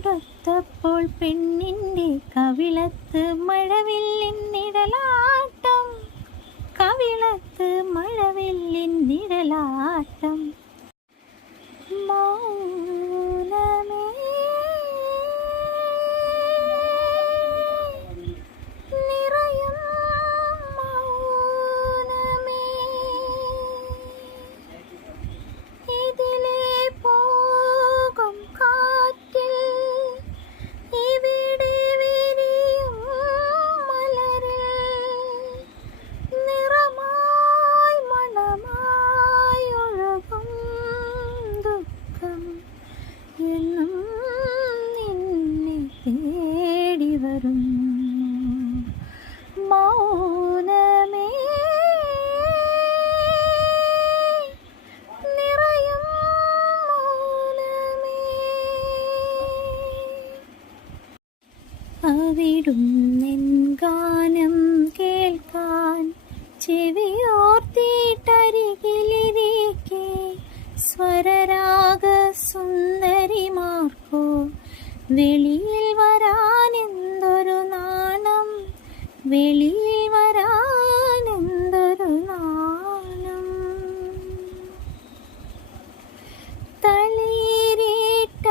അടുത്തപ്പോൾ പെണ്ണിന്റെ കവിളത്ത് മഴവില്ലിൻ എന്നും നിന്നെ തേടി വരും മൗനമേ നിറയും മൗനമേ. അവിടുന്നെൻ ഗാനം കേൾക്കാൻ ചെവിയോർത്തിട്ടരികിലിരിക്കെ വെളിയിൽ വരാനെന്തൊരു നാണം? വെളിയിൽ വരാനെന്തൊരു നാണം? തളിരിട്ട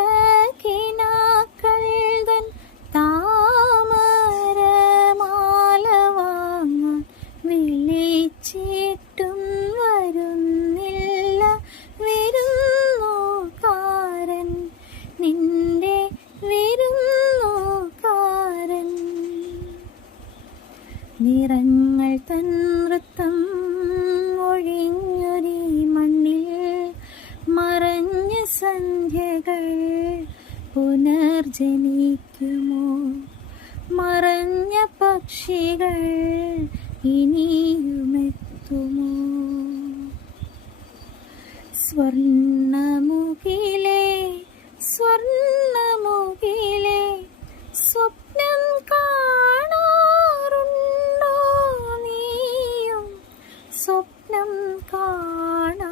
കിനാക്കൾ തൻ താമരമാല വാങ്ങാൻ വിളിച്ചിട്ടും പുനർജനിക്കുമോ മറഞ്ഞ പക്ഷികൾ ഇനിയുമെത്തുമോ? സ്വർണമുഖിലെ സ്വർണമുഖിലെ സ്വപ്നം കാണാറുണ്ടോ നീയും? സ്വപ്നം കാണാറുണ്ടോ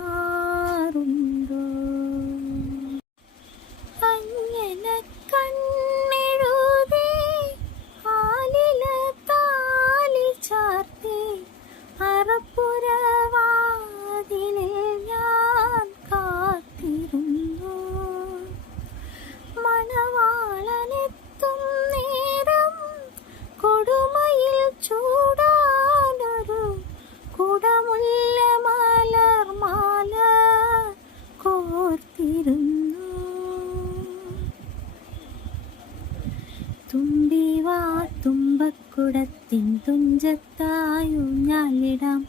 തുമ്പിവാ തുമ്പക്കുടത്തിൻ തുഞ്ചത്തായൂഞ്ഞാലിടാം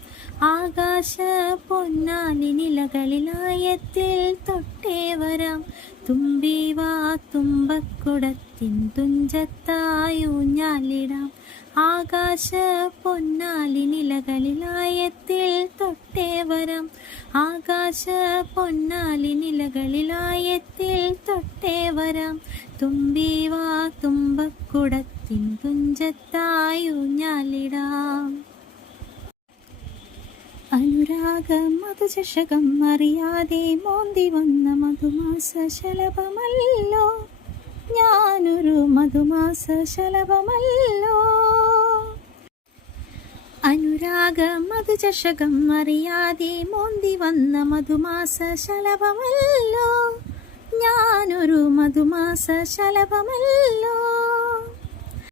ആകാശ പൊന്നാലി നിലകളിലായത്തിൽ തൊട്ടേ വരാം. തുമ്പിവാ തുമ്പക്കുടത്തിൻ ഞാലിടാം ആകാശ പൊന്നാലി നിലകളിലായത്തിൽ തൊട്ടേ വരാം. ആകാശ പൊന്നാലി നിലകളിലായത്തിൽ തൊട്ടേ വരാം. തുമ്പിവാ തുമ്പക്കുടത്തിൻ തുഞ്ചത്തായൂഞ്ഞാലിടാം അനുരാഗം മധുചഷകം അറിയാതെ മോന്തി വന്ന മധുമാസ ശലഭമല്ലോ. ഞാനൊരു മധുമാസ ശലഭമല്ലോ. അനുരാഗ മധുചഷകം അറിയാതെ മോന്തി വന്ന മധുമാസ ശലഭമല്ലോ. ഞാനൊരു മധുമാസ ശലഭമല്ലോ.